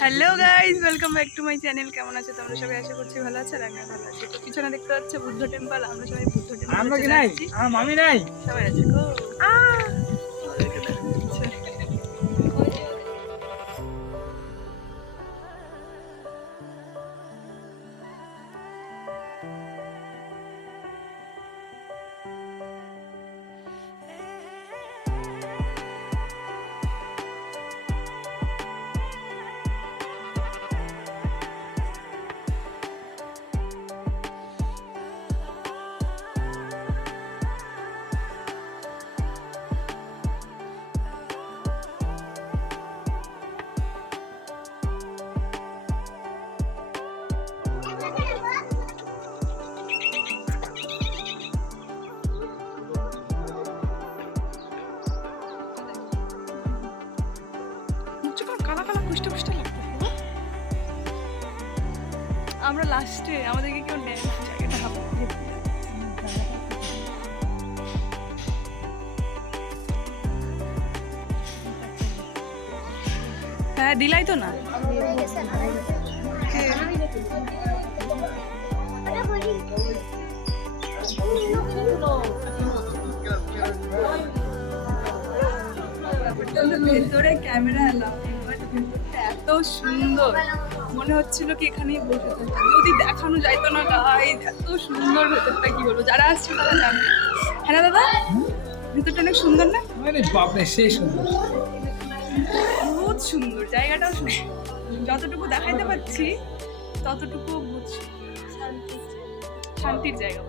Hello guys, welcome back to my channel. কেমন আছো তোমরা সবাই? আশা করছি ভালো আছো। আমি ভালো আছি। তো পিছনে দেখতে পাচ্ছ বুদ্ধ টেম্পল। আমরা সবাই বুদ্ধ টেম্পল আমরা কি নাই, আমার মামি নাই। সবাই আছে গো। ওদেরকে দেখা যাচ্ছে। কালা কালা কুষ্টা কুষ্টা লাগতেছে। আমরা লাস্টে আমাদেরকে কেউ নেয় না, জায়গাটা হাফ হ্যাঁ দিলাই তো না। ভেতরে ক্যামেরা এলাম, ভেতরটা এত সুন্দর মনে হচ্ছিল কি এখানেই বসে থাকতাম, যদি দেখানো যাইতো না গাইস। এত সুন্দর ভেতরটা, কি বলবো, যারা আসছে তারা জানে। হ্যাঁ না দাদা, ভেতরটা অনেক সুন্দর না? বাপরে সেই সুন্দর, বহুত সুন্দর, জায়গাটাও সুন্দর। যতটুকু দেখাইতে পারছি ততটুকু বুঝছি, শান্তির জায়গা।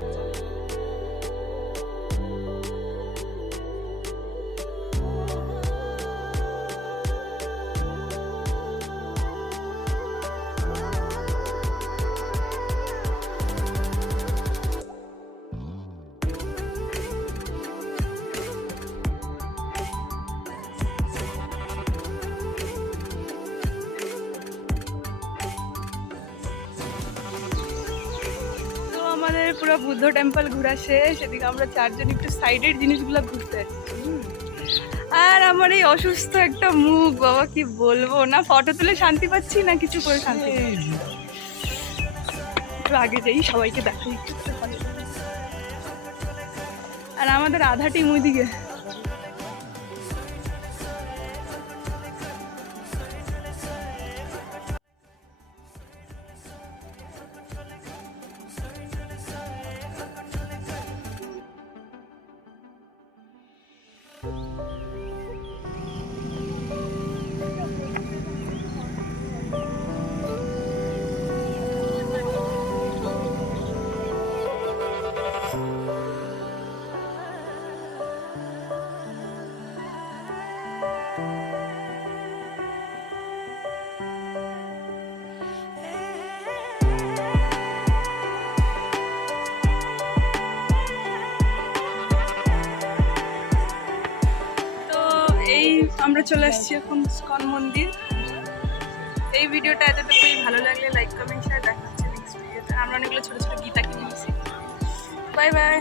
আমাদের পুরো বুদ্ধ টেম্পল ঘোরা শেষ। এদিকে আমরা চারজন একটু সাইডের জিনিসগুলো ঘুরতে যাচ্ছি। আর আমার এই অসুস্থ একটা মুখ, বাবা কি বলবো, না ফটো তুলে শান্তি পাচ্ছি না কিছু করে শান্তি। একটু আগে যাই, সবাইকে দেখাই। আর আমাদের আধা টিম ওইদিকে। আমরা চলে আসছি এখন ইসকন মন্দির। এই ভিডিওটা এতটুকুই, ভালো লাগলে লাইক কমেন্ট শেয়ার। দেখা হচ্ছে নেক্সট ভিডিওতে। আমরা অনেকগুলো ছোট ছোট গীতা কিনেছি। Bye bye.